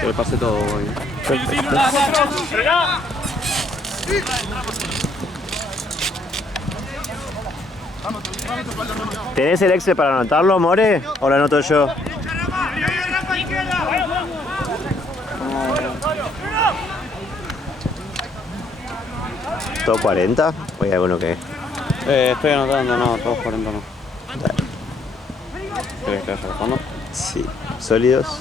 Que le pase todo hoy. Perfecto. ¿Tenés el Excel para anotarlo, More? ¿O lo anoto yo? ¿Todo 40? ¿O hay alguno que...? Estoy anotando, no, todos 40 no. Dale. ¿Querés que vaya bajando? Sí, sólidos.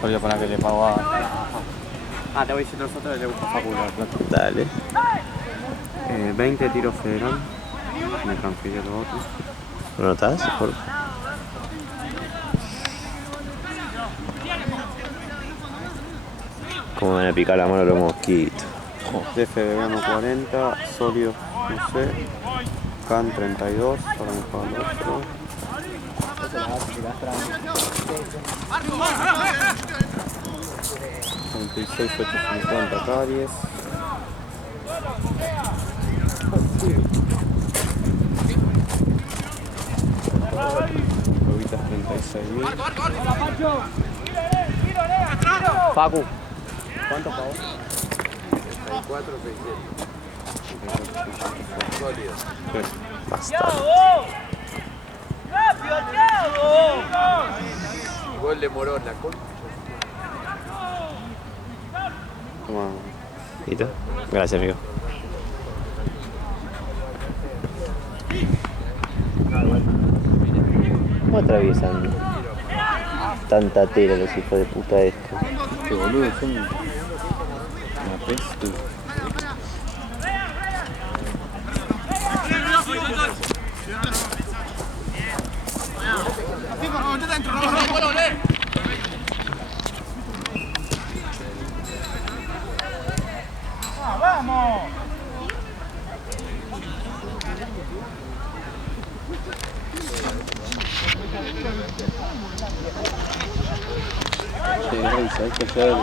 Solo para que le pago a... te voy diciendo nosotros, le gusta Facu la plata. Dale. 20 tiros federal. Me transfirió lo otro. ¿Lo anotás? Por... ¿Cómo me van a picar la mano los mosquitos? DF de 1.40, sólidos, no sé. CAN 32, ahora me pagan el otro. 36, 850 caries. Lobitas 36.000. Facu, ¿cuánto pagó? 34,600. Bastante. Gol de Morón, la concha. Toma. ¿Listo? Gracias, amigo. ¿Cómo atraviesan tanta tela los hijos de puta estos? Este boludo son una peste. ¡Vamos! Che, Rey, ¿sabés que ayer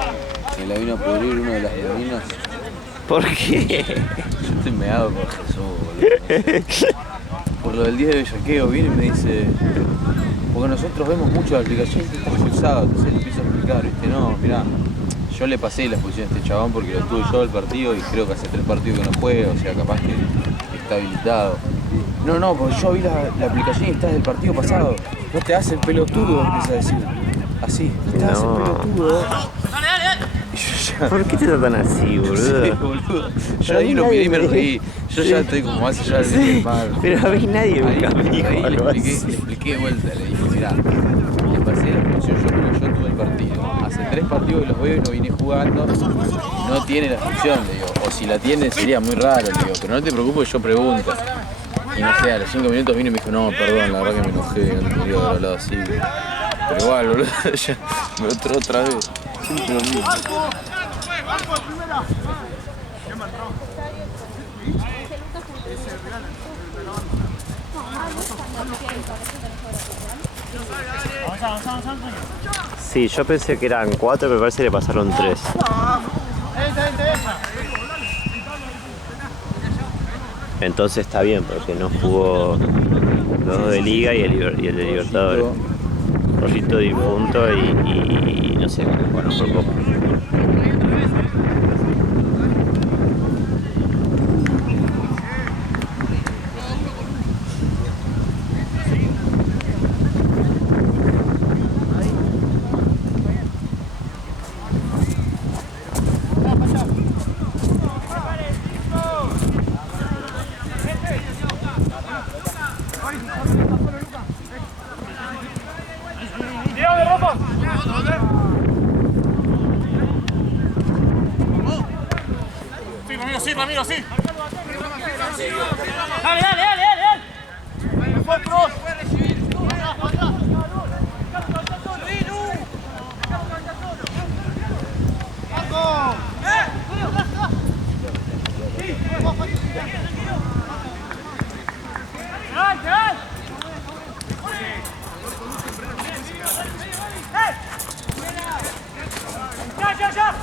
me la vino a pudrir una de las meninas? ¿Por qué? Yo estoy meado por Jesús, boludo. Por lo del día de bellaqueo, viene y me dice... Porque nosotros vemos mucho la aplicación que está expulsado, entonces le empiezo a explicar, ¿viste? No, mirá, yo le pasé la expulsión a este chabón porque lo tuve yo el partido y creo que hace 3 partidos que no juega, o sea, capaz que está habilitado. No, porque yo vi la aplicación y está del partido pasado. No te hace el pelotudo, empieza a decir. Así, no te hace el pelotudo. Y yo ya... ¿Por qué te tratan así, boludo? Sí, boludo. Yo ahí lo miré y me reí. Yo ya estoy como más allá del mal. Pero a mí nadie nunca me dijo Ahí le algo expliqué de así. vuelta, le dije, mirá, le pasé la función yo porque yo tuve el partido. Hace 3 partidos que los veo y no vine jugando. No tiene la función, le digo. O si la tiene sería muy raro, le digo. Pero no te preocupes, yo pregunto. Y no sé, a los 5 minutos vino y me dijo, no, perdón, la verdad que me enojé, no te quería haber hablado así. Pero igual, boludo, ya me entró otra vez. Siempre lo mismo. Sí, yo pensé que eran 4, pero parece que le pasaron 3. Entonces está bien, porque no jugó los dos de Liga y el de Libertadores. Rojito difunto y no sé, bueno, por poco. Sí, Ramiro, sí. Dale. Nosotros. Ya.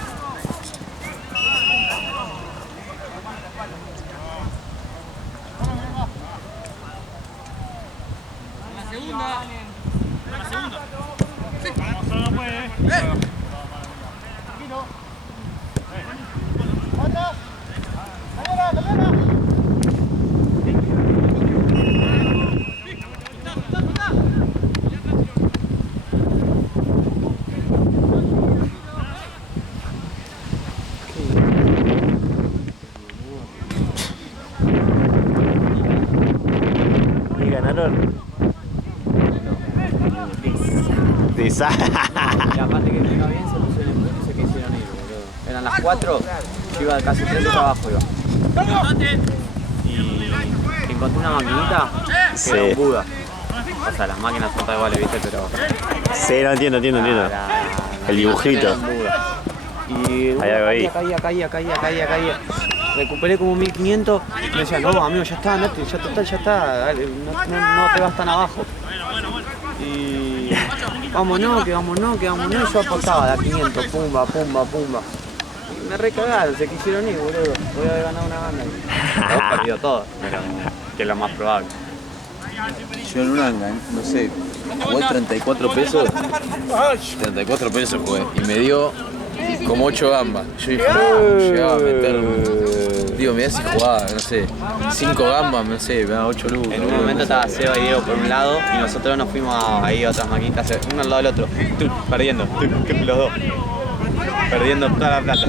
¿Y ganaron? Y aparte que venga bien, se puso en el punto y se quisieron ir, boludo. Eran las 4, yo iba casi 3 de abajo, iba. Y encontré una maquinita que era un Buda. O sea, las máquinas son todas iguales, ¿viste? Pero... Sí, no entiendo. El dibujito. Era un Buda. Y Hay algo ahí. caía. Recuperé como 1500 y me decían, no, amigo, ya está, Nati, ya total, ya está, dale, no te vas tan abajo. Y vámonos, que y yo apostaba de a 500, pumba. Y me recagaron, se quisieron ir, boludo. Voy a haber ganado una banda y he perdido todo, pero que es lo más probable. Yo en una, no sé, jugué 34 pesos. 34 pesos jugué. Y me dio como 8 gambas. Yo dije, llegaba a meter. Digo, mirá si jugaba, no sé, 5 gambas, no sé, me da 8 lucas. En un momento estaba Seba y Diego por un lado y nosotros nos fuimos ahí a otras maquinitas, uno al lado del otro. Perdiendo, los dos. Perdiendo toda la plata.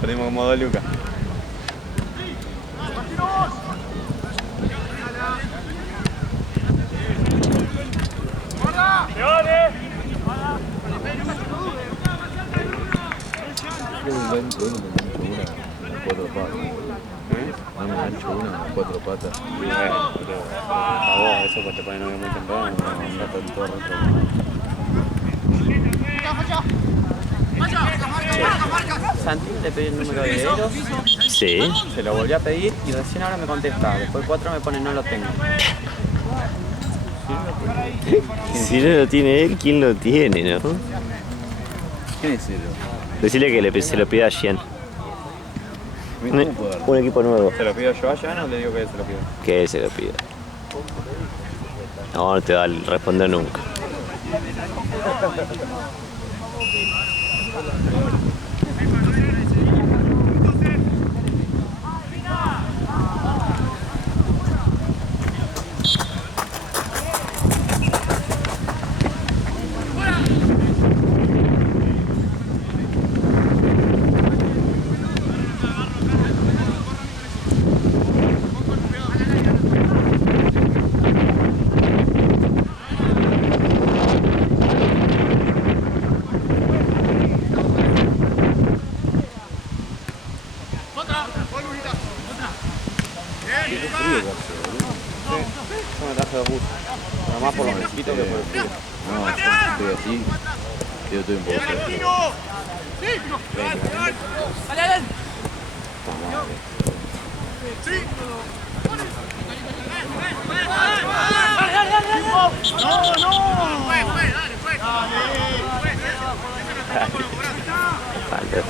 Perdimos como 2 lucas. No me engancho una, 4 patas. A vos, eso pues te pone muy temprano. No tanto rato. Santi le pedí el número de Eros, Sí. se lo volví a pedir y recién ahora me contesta. Después 4 me pone no lo tengo. Si no lo tiene él, ¿quién lo tiene, no? ¿Quién es ese? Decirle que se lo pida a Jen. ¿Cómo puedo dar? Un equipo nuevo. ¿Se lo pido yo a Jan o le digo que se lo pido? Que se lo pida. No te va a responder nunca. Yo me traje 2 buses. Pero más por los fresquitos que por el frío. No, yo estoy así. Yo estoy un poco frío.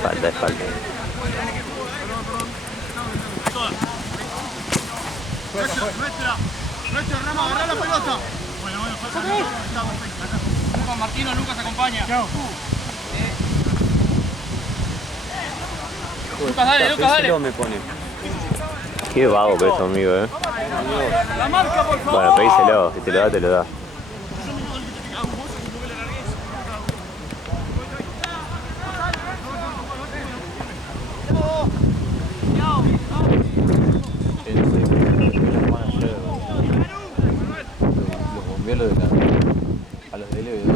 Falta. Nuestra Rama, agarrá la pelota. Lucas Martino, Lucas acompaña. Lucas, dale. Me pone. Qué vago que es tu amigo, La marca, por favor. Bueno, pedíselo, si te lo da, te lo da. Los bomberos de a los de LB2.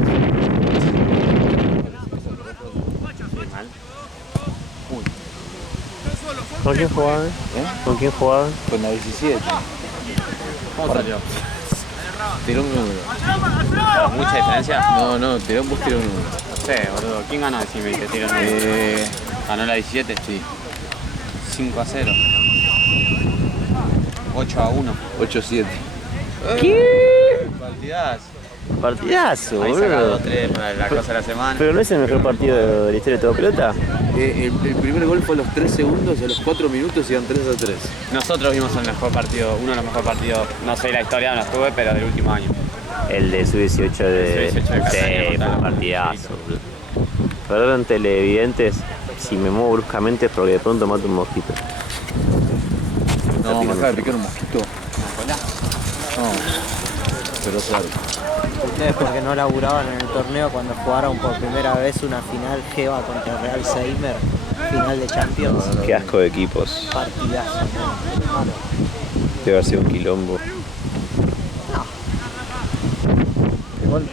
¿Con quién jugaban? ¿Con quién jugaban? Con la 17. ¿Cómo salió? Tiró un número. ¿Mucha diferencia? No, tiró un número. No sé, boludo. ¿Quién ganó? Decime, te tiro el número. ¿Ganó la 17? Sí. 5-0. 8-1. 8-7. ¿Qué? Partidas. Partidazo, Ahí saca boludo. 2-3 para la cosa de la semana. Pero no es el mejor partido de la historia de todo pelota. El primer gol fue a los 3 segundos y a los 4 minutos iban 3-3. Nosotros vimos el mejor partido, uno de los mejores partidos, no sé la historia, no estuve, pero del último año. El de Sub-18 de. Sub-18 de Catania, Sí, fue un partidazo, boludo. Perdón, televidentes, si me muevo bruscamente es porque de pronto mato un mosquito. No, me acaba de picar un mosquito. No, pero claro. Ustedes porque no laburaban en el torneo cuando jugaron por primera vez una final Geva contra Real Seimer, final de Champions. Qué asco de equipos. Partidazo, ¿no? Debe haber sido un quilombo. Igual.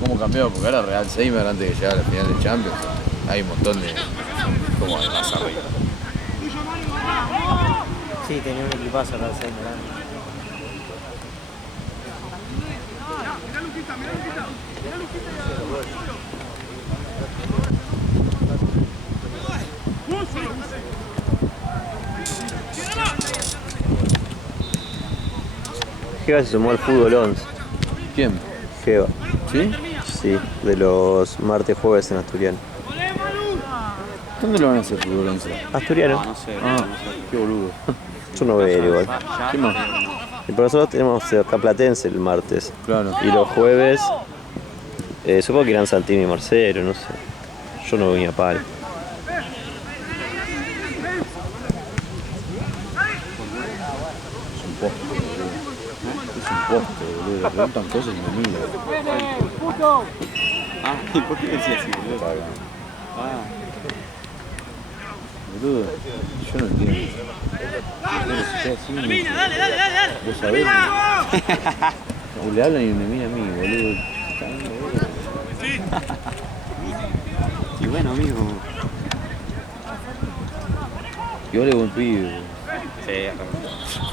¿Cómo cambió? Porque ahora Real Seimer antes de llegar a la final de Champions. Hay un montón de. Como de más arriba. Sí, tenía un equipazo Real Seimer antes. Geva se sumó al fútbol 11. ¿Quién? Geva. ¿Sí? Sí, de los martes jueves en Asturiano. ¿Dónde lo van a hacer fútbol 11? Asturiano. No sé. Ah, qué boludo. Yo no veo igual. ¿Qué más? Y por nosotros tenemos acá Platense el martes. Claro. Y los jueves, supongo que irán Santini y Marcelo, no sé. Yo no venía a palo. Es un poste, boludo. Le preguntan cosas y me miran. Ah, ¿y por qué decías así, boludo? Boludo, yo no entiendo. Vos sabés. O le hablan y me miran a mí, boludo. Y bueno, amigo. Y vos le buen pibe. Sí,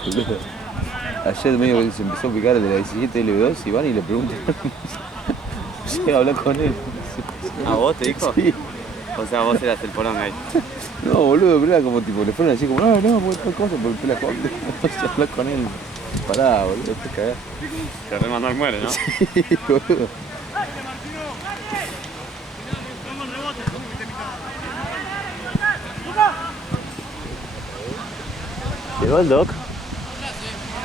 Boludo. Ayer medio que se empezó a picar el de la 17 LB2 y van y le preguntan. Llega a hablar con él. ¿A vos te dijo? Sí. O sea, vos eras el porón ahí. No, boludo, pero era como tipo, le fueron así como, no, por tal cosa, por la cosa. Vamos a hablar con él. Pará, boludo, te cagás. Que re Manuel muere, ¿no? Sí, boludo. ¿Llegó el doc?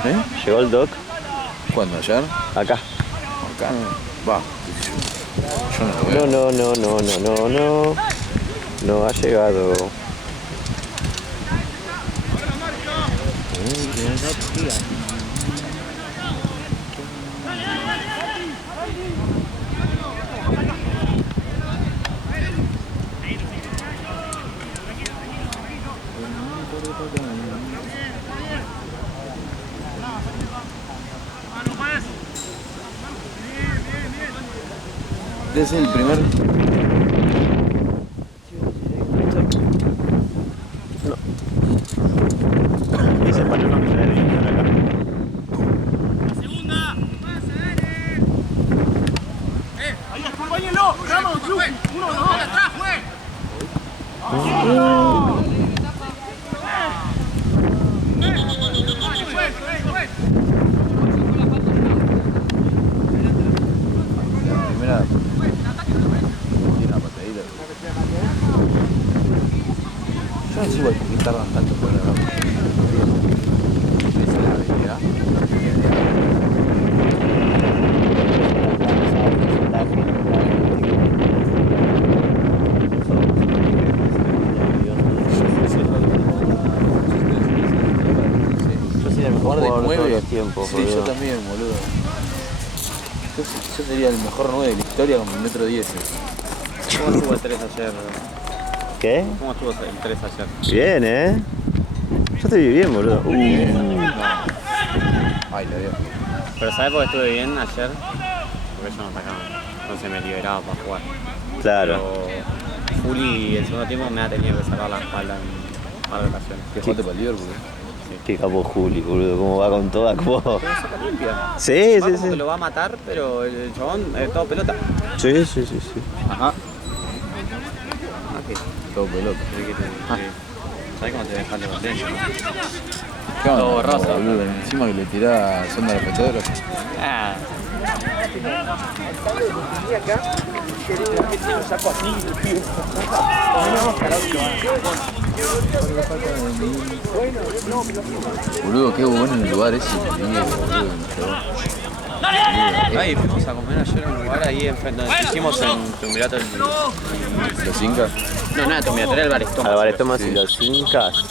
¿Eh? ¿Llegó el doc? ¿Cuándo? ¿Ayer? Acá. Acá. Va, qué sé yo. Yo no lo veo. No. No ha llegado. Es el primer. Dice para no mirar el video acá. Ahí acompáñenlo. Vamos, Chucky. Uno, dos. Atrás, fue. Primera. Tiene una patadita. Yo no sé igual por qué tardan tanto por la gama. Esa es la habilidad. Yo soy el mejor de jugador de 9 todos los tiempos, Sí, yo boludo. también, boludo. Yo sería el mejor 9 de la historia con 1,10 m. ¿Cómo estuvo el 3 ayer? ¿Qué? ¿Cómo estuvo el 3 ayer? Bien, Yo te vi bien, boludo. Ay, la veo. Pero ¿sabes por qué estuve bien ayer? Porque yo no atacaba. Entonces me liberaba para jugar. Claro. Pero Juli el segundo tiempo me ha tenido que sacar la espalda en un par de ocasiones. ¿Qué jugaste para el Liverpool? Qué capo Juli, boludo. Cómo va con toda, cómo. Pero saca limpia. Sí, Va sí, como que sí. lo va a matar, pero el chabón todo pelota. Sí. Ajá. Ah, ¿qué? Todo pelota. ¿Sabes cómo te dejan de potencia? ¿Qué onda? Todo borroso. Boludo, encima que le tirá sonda de fotógrafo. Ah. Boludo, qué bueno el lugar ese, boludo. Ahí fuimos a comer ayer en un lugar ahí enfrente donde hicimos en Triunvirato. Los Incas. No, nada, Triunvirato era el Bar Estómago. Álvarez Tomás Sí. y los Incas.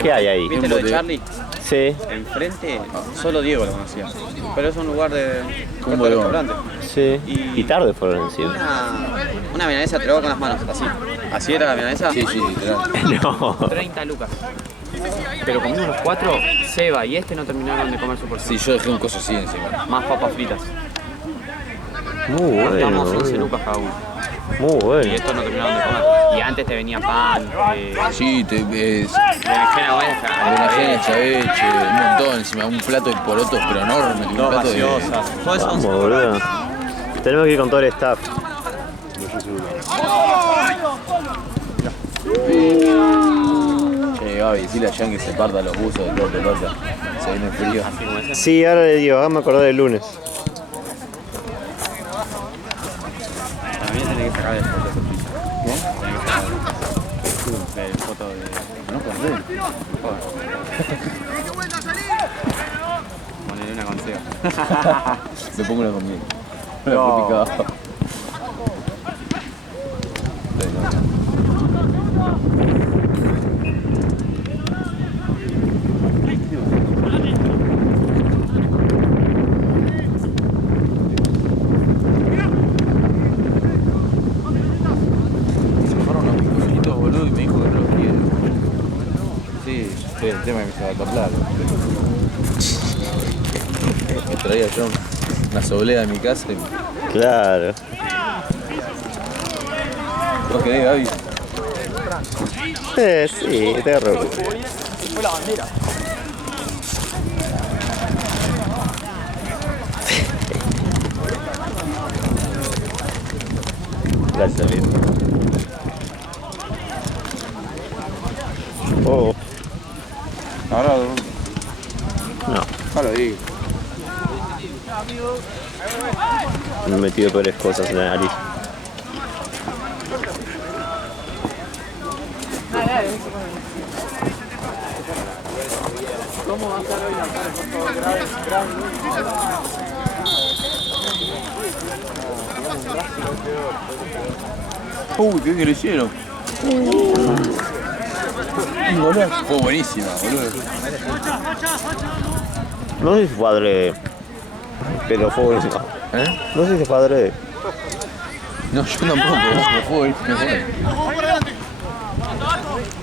¿Qué hay ahí? ¿Viste lo de Charlie? Sí, Enfrente, solo Diego lo conocía. Pero es un lugar de Un corte de bodegón. restaurante. sí. Y tarde fueron encima. Una milanesa te lo hago con las manos, así. ¿Así era la milanesa? Sí, sí, literal. No. 30 lucas. Pero comimos los 4, Seba y no terminaron de comer su porción. Sí, yo dejé un coso así encima. Más papas fritas. Muy bueno. Gastamos 11 boludo. lucas cada uno. Muy Y bueno. estos no terminaron de comer. Y antes te venía pan, Sí, berenjena berenjena, chaveche, un montón encima, un plato de porotos, pero enorme, un plato de... Todo eso Vamos, boludo. Tenemos que ir con todo el staff. Che, Gaby, decirle a Jan que se parta los buzos de todo pelota. Se viene frío. Sí, ahora le digo, hágame acordar del lunes. También tenés que sacar de foto de pizza. ¿No? Tenés que sacar de foto de... No perdés. Ponerle una con Seba. Me pongo una conmigo. Una No. picada. Se me fueron unos bizcochitos, boludo, y me dijo que no los quiere. Sí, sí, el tema es que se va a taplar. Me traía yo una soblea de mi casa y... Claro. ¿Vos querés, Gaby? Sí, te agarro. Gracias, Luis. Oh, Ahora, no. ahora digo. Me he metido peores cosas en la nariz. Uy, qué que le hicieron. Fue buenísima, boludo. No sé si fue adrede, pero fue buenísimo. ¿Eh? No sé si fue adrede. No, yo tampoco, pero fue buenísimo.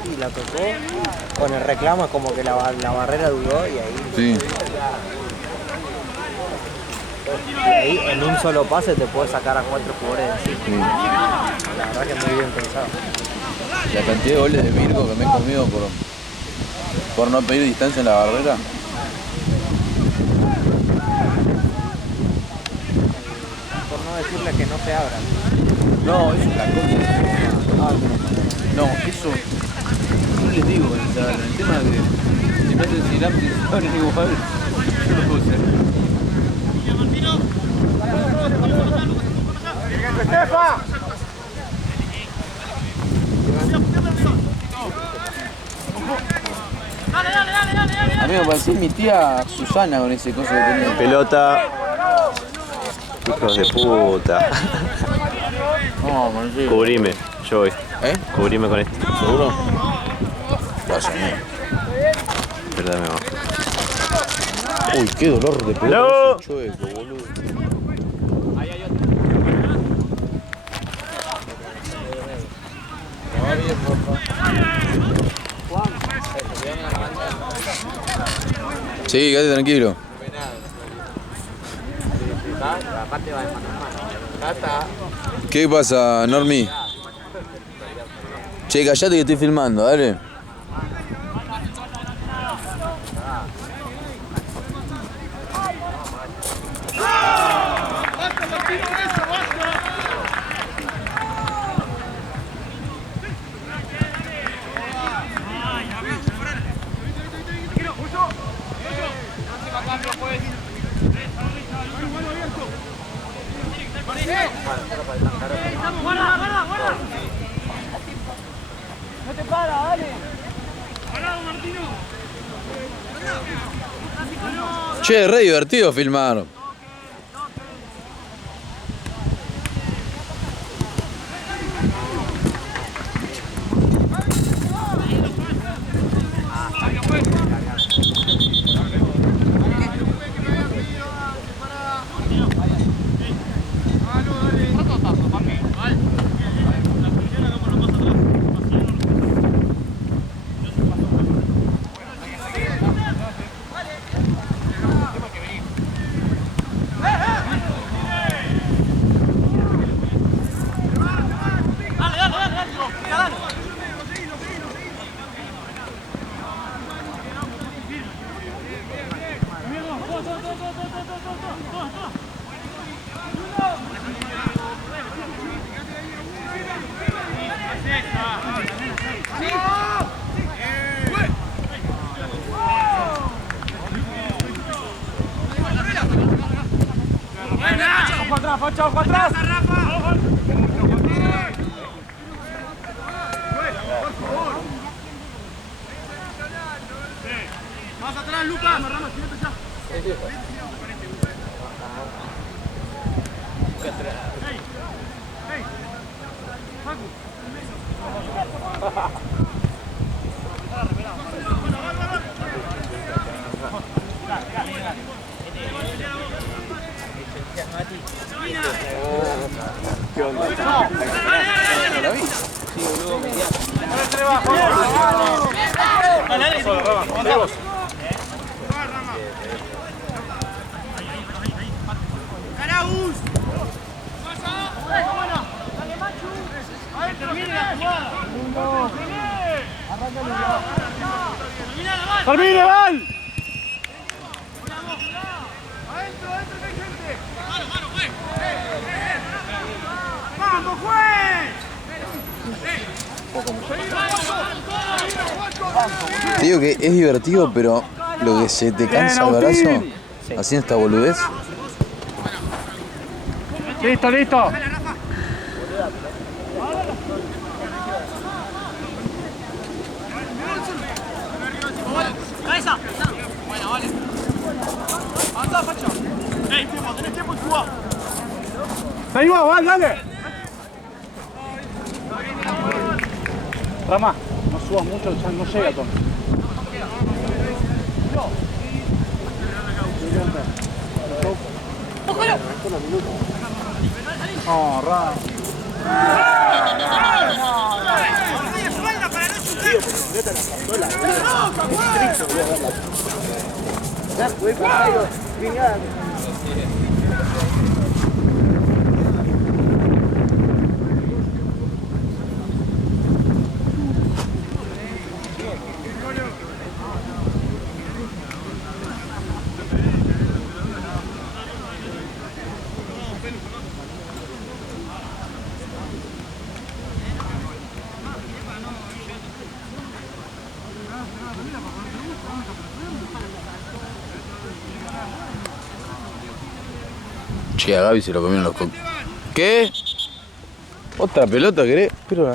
Y la tocó con el reclamo, es como que la barrera dudó y Sí. ahí en un solo pase te puede sacar a 4 jugadores de encima. Sí. La verdad que es muy bien pensado. La cantidad de goles de Mirko que me he comido por no pedir distancia en la barrera. Por no decirle que no se abran. No, eso es la cosa. No, eso. No les digo que se abran. El tema es que si me hacen sinapsis y se abren igual, yo no puedo ser. A mí me parecía mi tía Susana con ese coso que tenía. Pelota. Hijos de puta. No, man, sí. Cubrime, yo voy. ¿Eh? Cubrime con esto. ¿Seguro? Vaya, Verdad, me va. Uy, qué dolor de pelota. No. ese chueco, boludo. Sí, quédate tranquilo. ¿Qué pasa, Normi? Che, callate que estoy filmando, dale. No te para, dale. Parado, Martino. Che, re divertido filmar. Facha, ojo atrás. Más atrás, Lucas. Rama, siempre ya. Hey, Facu. ¿Qué onda? ¿La vi? Sí, boludo, me ¡Termine, Val! ¡Vamos, juez! Te digo que es divertido, pero lo que se te cansa el brazo haciendo esta boludez. Listo, listo. ¡Cabeza! Bueno, vale. Anda, Facha. ¡Ey, tiempo! ¡Tenés tiempo y jugá! ¡Seguimos, Val, dale! Rama, no subas mucho, ya no llega, Tom. No, Rama. Che, a Gaby se lo comieron los cocos. ¿Qué? ¿Otra pelota querés? Pero...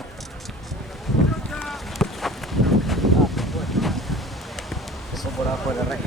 Eso por abajo de la red.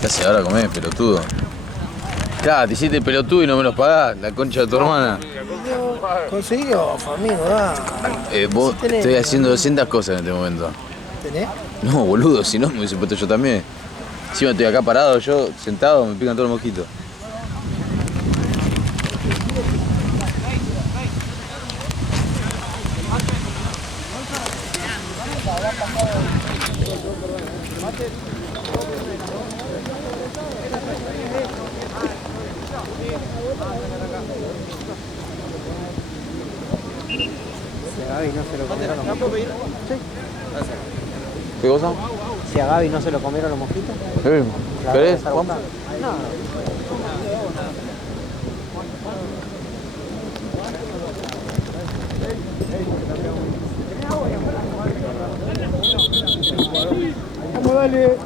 ¿Qué haces ahora comer, pelotudo? Claro, te hiciste pelotudo y no me los pagás, la concha de tu hermana. Conseguido, amigo, da. Vos tenés. estoy haciendo 200 cosas en este momento. ¿Tenés? No, boludo, si no me hubiese puesto yo también. Encima estoy acá parado, yo sentado, me pican todos los mosquitos. Si a Gaby no se lo comieron los mosquitos. Sí. ¿Qué cosa? Si a Gaby no se lo comieron los mosquitos. ¿La ¿Querés? vas a estar Vamos. buscando? No. Vamos, dale.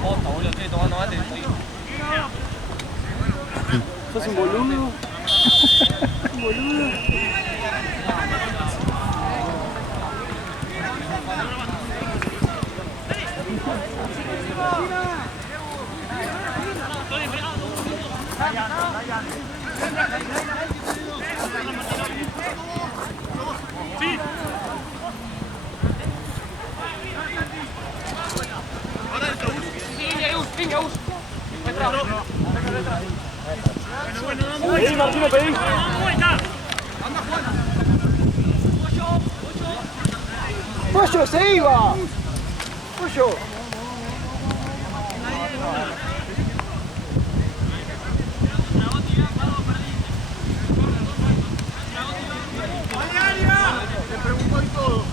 Posta, boludo, estoy tomando mate y estoy... ¿Sos un boludo? ¿Un boludo? Sí. Pedí, Martino, pedí. ¡Pollo, se iba! ¡Pollo! Le preguntó y todo.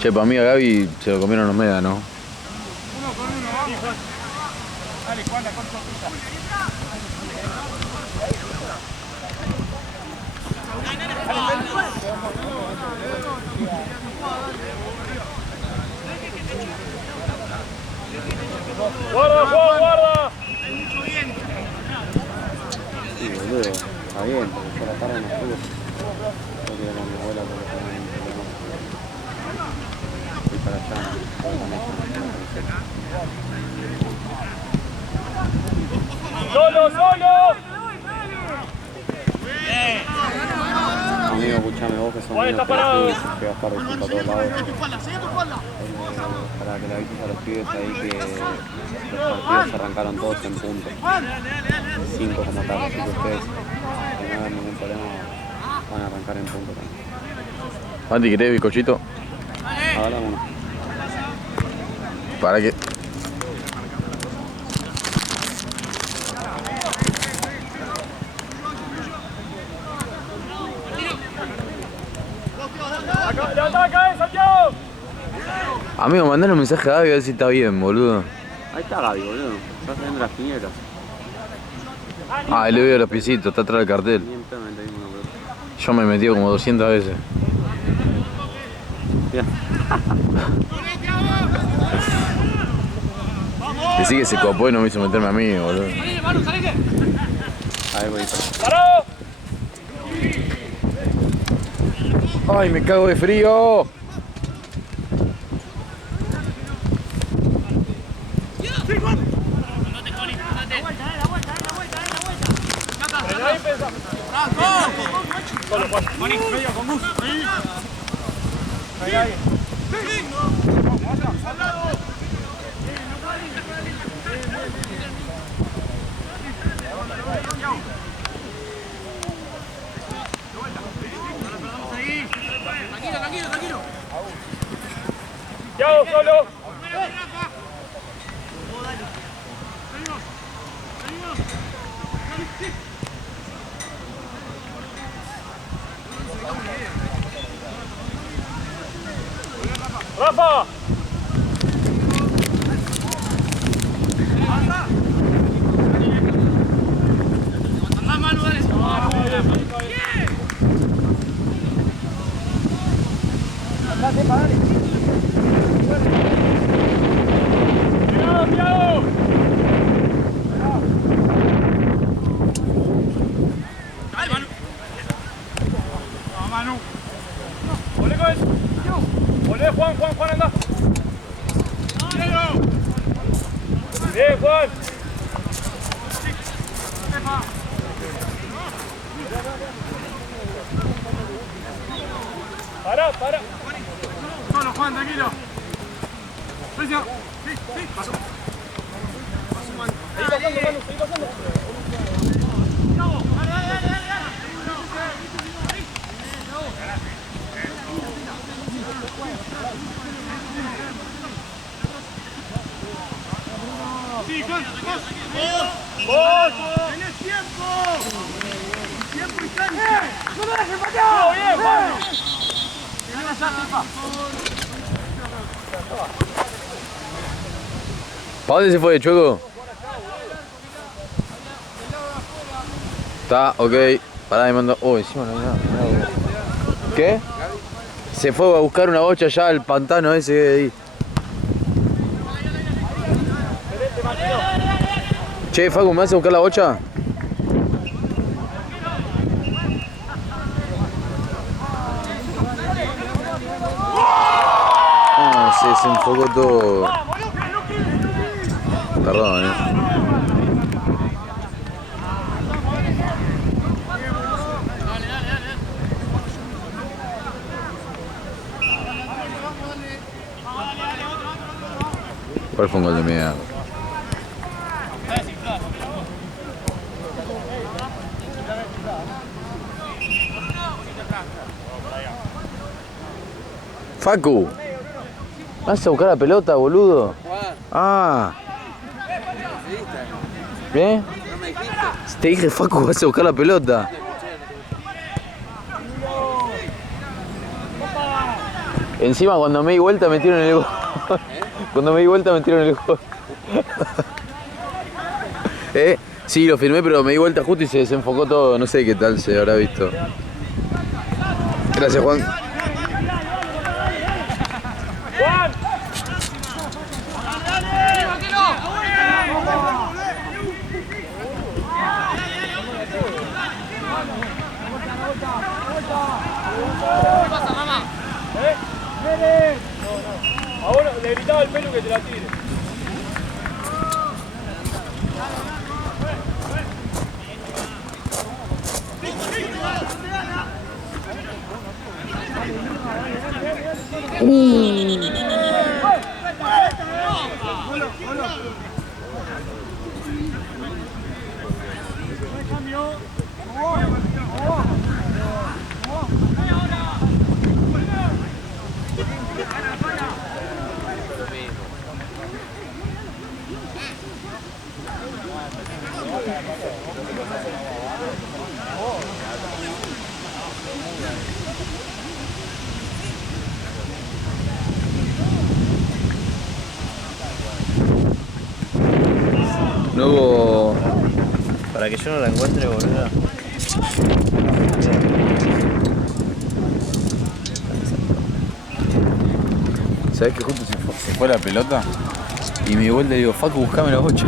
Che, para mí a Gaby se lo comieron los Mega, ¿no? Dale, Juan, la corta pista. ¡Guarda, Juan, guarda! Sí, boludo, está bien, porque yo la tarde no estuve. Porque era con mi abuela porque estaba en el teléfono. Fui para allá, por la mesa. ¡Solo, solo! Amigo, escuchame vos que son Juan, niños está parado. que vas a estar dispuesto a todos lados. Para que le avises a los pibes ahí que los partidos arrancaron todos en punto. 5 como tal, así que ustedes, si no hay ningún problema, van a arrancar en punto también. Andy, ¿querés bizcochito? Hágala uno. ¿Para qué? ¡Levantá acá, Santiago! Amigo, mandale un mensaje a Gaby a ver si está bien, boludo. Ahí está Gaby, boludo. Está saliendo las quinielas. Ah, ahí le veo los piecitos, está atrás del cartel. Bien, me dimos una pelota. Yo me he metido como 200 veces. Bien. Decí que se copó y no me hizo meterme a mí, boludo. Ahí voy. ¡Parado! ¡Ay, me cago de frío! Solo, Juan. Mani, medio con Gus. Ahí. Tranquilo. Thiago, solo. Rafa. Volvé, Juan, anda. Bien, Juan. Para. Solo, Juan, tranquilo. Presión. Sí, pasó. Pasó, Juan. Seguí pasando. Sí, Juan, vos. ¡Tenés tiempo! ¡Tiempo y cancha! ¡No me dejes fallar! ¡Bien, Juan! ¿Para dónde se fue, Chueco? Está, ok. Pará, me mandó. Oh, encima no hay nada. ¿Qué? Se fue a buscar una bocha allá al pantano ese que hay ahí. Che, Facu, ¿me vas a buscar la bocha? No, se desenfocó todo. Perdón, ¿Cuál fue un gol de mierda? Facu, ¿vas a buscar la pelota, boludo? Ah. ¿Bien? Te dije, Facu, vas a buscar la pelota. Encima, cuando me di vuelta, metieron el gol. Cuando me di vuelta, metieron el gol. Sí, lo filmé, pero me di vuelta justo y se desenfocó todo. No sé qué tal se habrá visto. Gracias, Juan. ¿Qué pasa, mamá? Ahora le gritaba al pelo que te la tire. No hubo... Para que yo no la encuentre, boludo. ¿Sabés que justo se fue la pelota? Y me di vuelta y digo, Facu, buscame la bocha.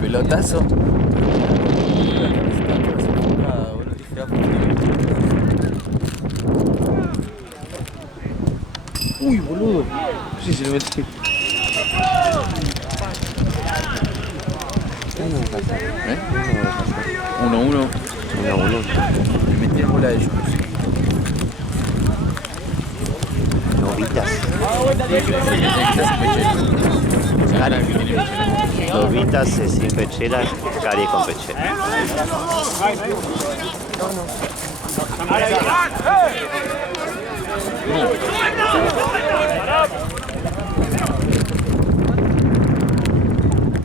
Pelotazo. Uy, boludo. Sí, se lo metí. ¿Eh? 1-1. Me metí en bola de ellos. Lobitas. Lobitas sin pechera, cari con pechera.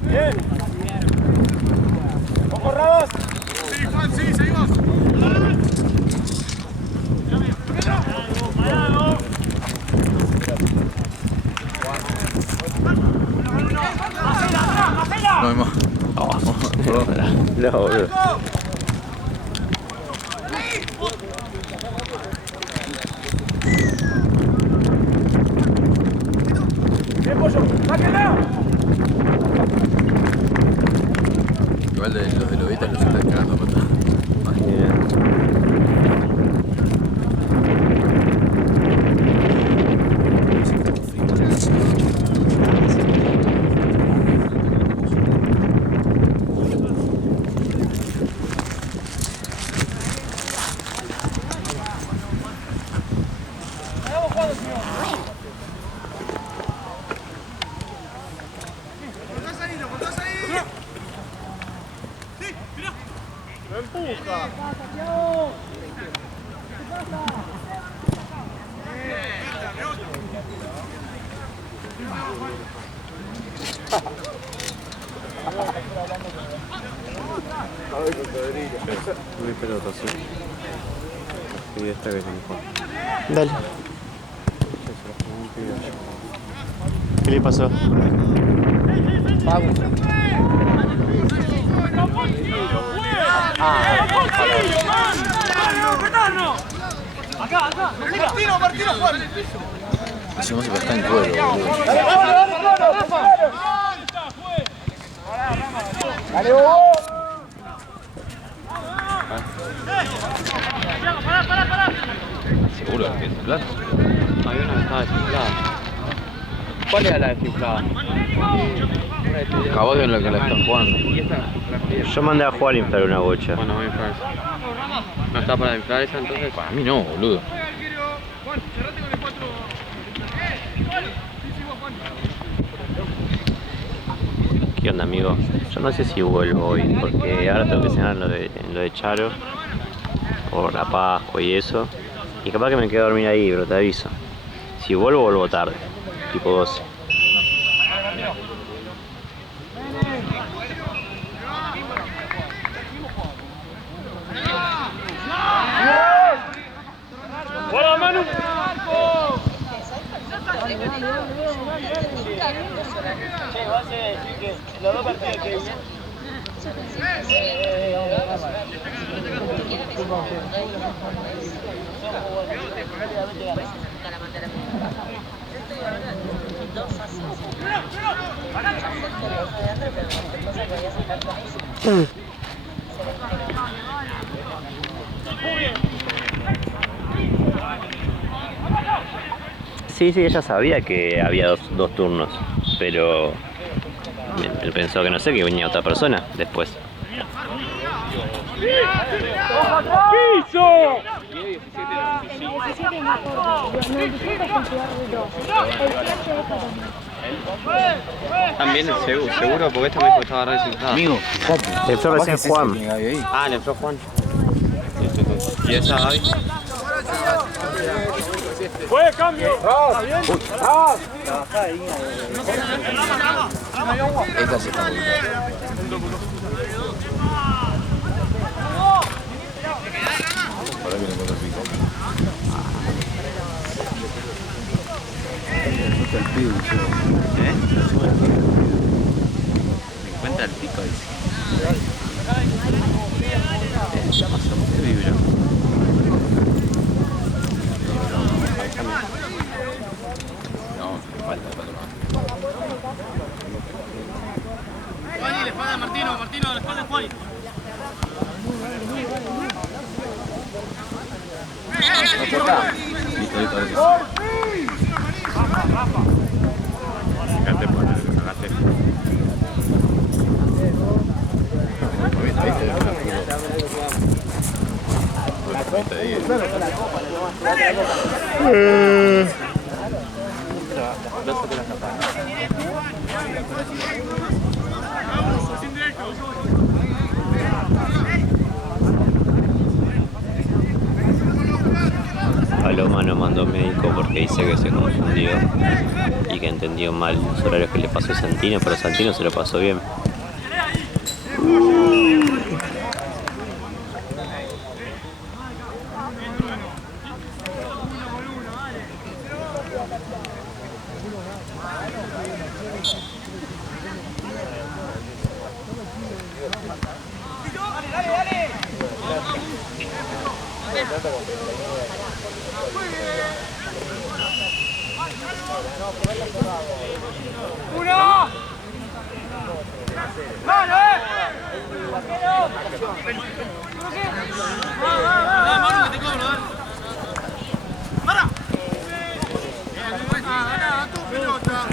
Bien. ¿Ojo, Rabos? Sí, Juan, sí, seguimos. No hay más. No, boludo. Bien, Pollo, sáquenla. Igual los de Lobitas los están cagando a patada. empuja. Muy pelota, sí. Y esta que es mejor. Dale. ¿Qué le pasó? Martino, Juan. Ese música está en cuero, boludo. Dale, Hugo. Seguro que es plata. Había una que estaba desinflada. ¿Cuál era la desinflada? Caballo en la que la están jugando. ¿Y esta? Yo mandé a jugar a inflar una bocha. Bueno, voy a inflar esa. ¿No está para inflar esa entonces? Para mí no, boludo. ¿Qué onda, amigo? Yo no sé si vuelvo hoy, porque ahora tengo que cenar en lo de Charo, por la Pascua y eso. Y capaz que me quedo a dormir ahí, pero te aviso. Si vuelvo, vuelvo tarde, tipo 12. ¡Hola, Manu! Los dos partidos que Sí, ella sabía que había dos turnos, pero él pensó que no sé, que venía otra persona después. ¡Piso! También el seguro, porque esta me dijo que estaba desinflada. Amigo, Le entró recién Juan. Ah, le entró Juan. ¿Y esa Gaby? ¡Fue cambio! esta sí está muy bien. Para que no encuentre el pico. Me el pico, ¿Eh? me encuentra el pico, dice. Ya pasó, ¿qué vibra? No, me falta el patrón. Juani, la espalda de Martino, la espalda de Juani. Listo, listo. Fíjate, pues, cagaste. Paloma no mandó médico porque dice que se confundió y que entendió mal los horarios que le pasó a Santino, pero Santino se lo pasó bien. ¡Uno! ¡Mano, Manu, que te cobro, dale. ¡Para! ¡Gana tu pelota!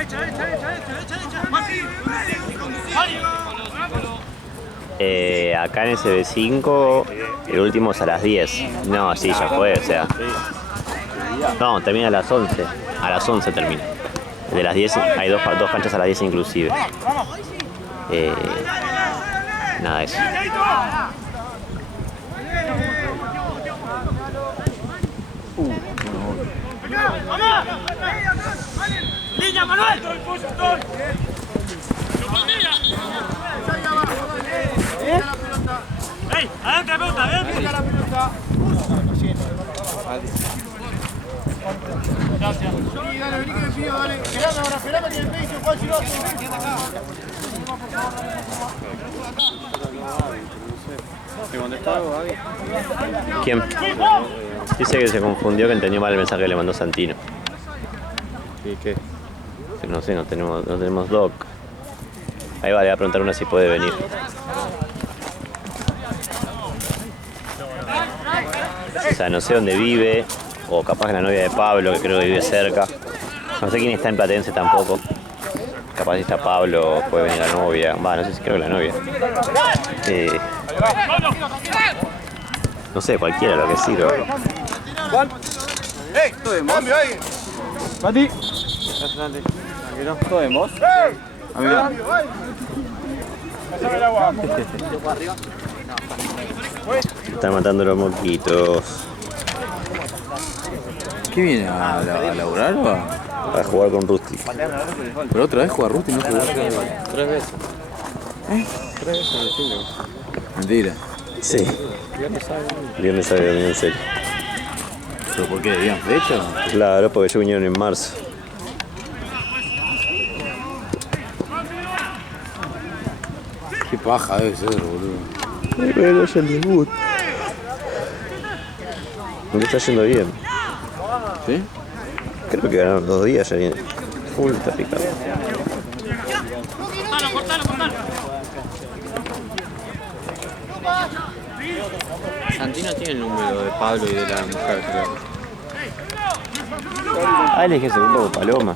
Hecha. Mati, Acá en SB5 el último es a las 10. No, sí, ya fue, o sea. No, termina a las 11. A las 11 termina. De las 10 hay dos canchas a las 10 inclusive. Nada de eso. ¡Línea, Manuel! ¡Ey! ¡Adelante la pelota! ¡Adelante la pelota! Gracias. Sí, dale, vení que me pido, dale. Esperame ahora, esperame que me pedís un cual chiloto. ¿Me contestó algo, Gaby? ¿Quién? Dice que se confundió, que entendió mal el mensaje que le mandó Santino. ¿Y qué? No sé, no tenemos doc. Ahí va, le voy a preguntar una si puede venir. O sea, no sé dónde vive, o capaz que la novia de Pablo, que creo que vive cerca. No sé quién está en Platense tampoco. Capaz si está Pablo, puede venir la novia. Va, no sé si creo que la novia. No sé, cualquiera lo que sirva. Juan. ¡Ey! ¡Cambio ahí! Mati. Tranquilo. ¿Todo bien vos? ¡Ey! Amigo. ¡Cambio, ahí! Pasame el agua. Están matando los moquitos. ¿Qué viene? ¿A laburar o a...? A jugar con Rusty. Pero otra vez juega Ruti y no jugó. 3 veces. 3 veces en el cine. Mentira. Sí. Viernes, sábado y domingo en serio. ¿Pero por qué? ¿Debían fecha? Claro, porque ellos vinieron en marzo. Qué paja debe ser, boludo. Bueno, es el debut. Me está yendo bien. ¿Sí? Creo que ganaron 2 días ya bien. Full está picado. Santino tiene el número de Pablo y de la mujer, creo. Ah, él es que se ocupa con Paloma.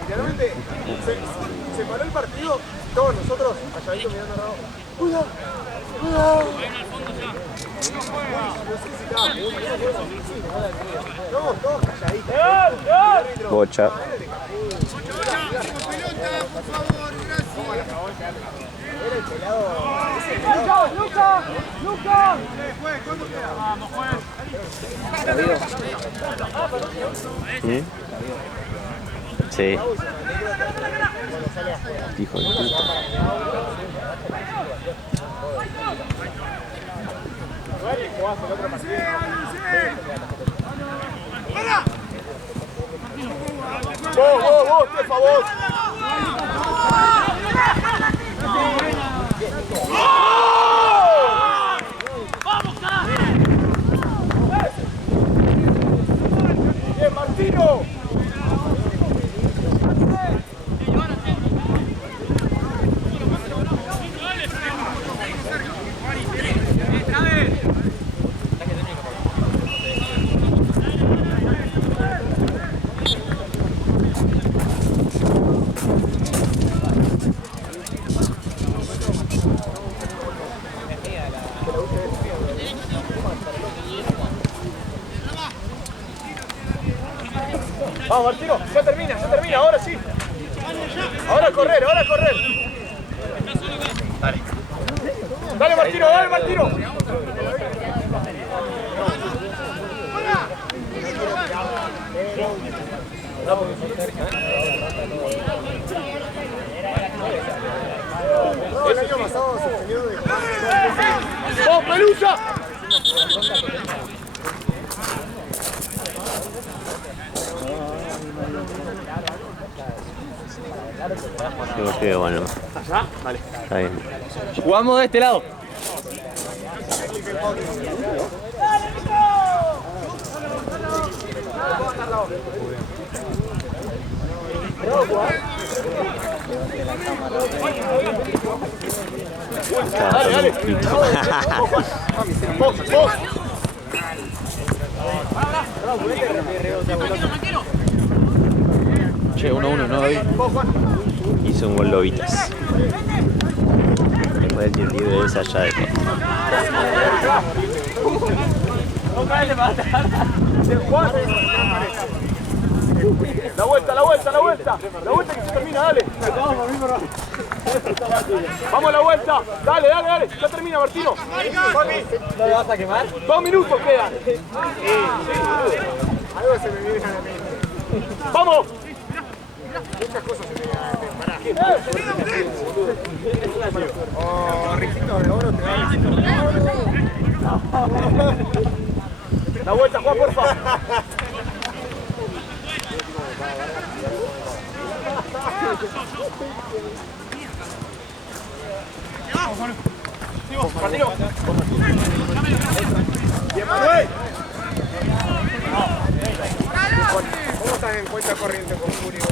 Literalmente se paró el partido, todos nosotros calladitos mirando a Raúl. ¡Cuidado! ¡Cuidado! No, todos calladitos. Bocha. ¡Lucas! ¡Lucas! ¿Sí? Sí. Hijo de puta. porfa, vos. Bien, Martino. Vamos, Martino, ya termina, ahora sí. Ahora a correr, Dale. Dale, Martino, dale, Martino. El año pasado se salió de... ¡Vamos, Pelusa! Yo creo, bueno. ¿Allá? Vale. Está bien. Jugamos de este lado. Dale. Vos. Che, 1-1, ¿no, David? Hizo un gol Lobitas. Después del tiro libre es allá de La vuelta. La vuelta que se termina, dale. Vamos a la vuelta. Dale. Ya termina, Martino. ¿No le vas a quemar? 2 minutos quedan. Algo se me viene a la mente. ¡Vamos! Muchas cosas se me vienen a la mente. Oh, Riquito de Oro te da la vuelta, Juan, porfa. Martino. Bien, Manuel. ¿Cómo estás en cuenta corriente con Julio?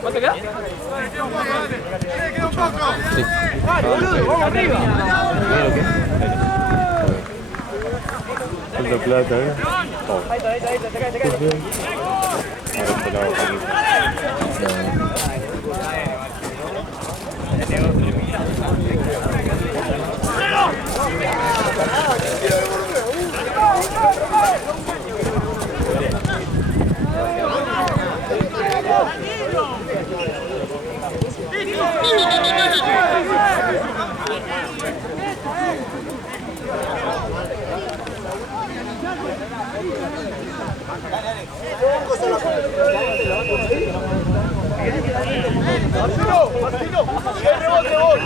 ¿Cuánto queda? Queda un poco. Sí. Vale, boludo, vamos arriba. ¿Cuánta plata, Ahí está, te cae. Martino, el rebote vos.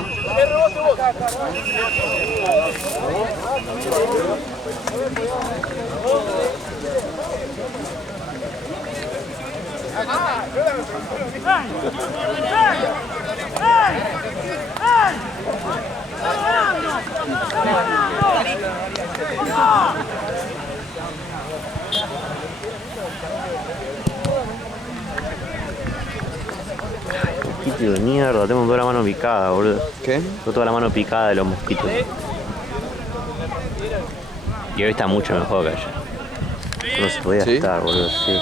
Mosquito de mierda, tengo toda la mano picada, boludo. ¿Qué? Tengo toda la mano picada de los mosquitos. Y hoy está mucho mejor que ayer. No se podía ¿Sí? estar, boludo, sí.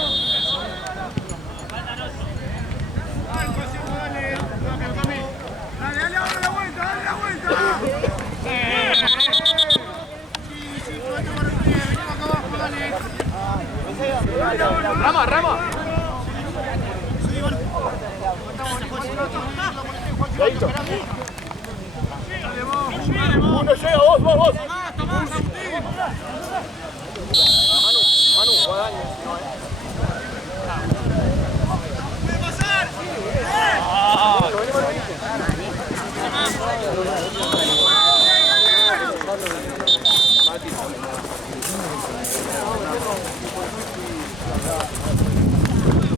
Rama. Uno llega, vos.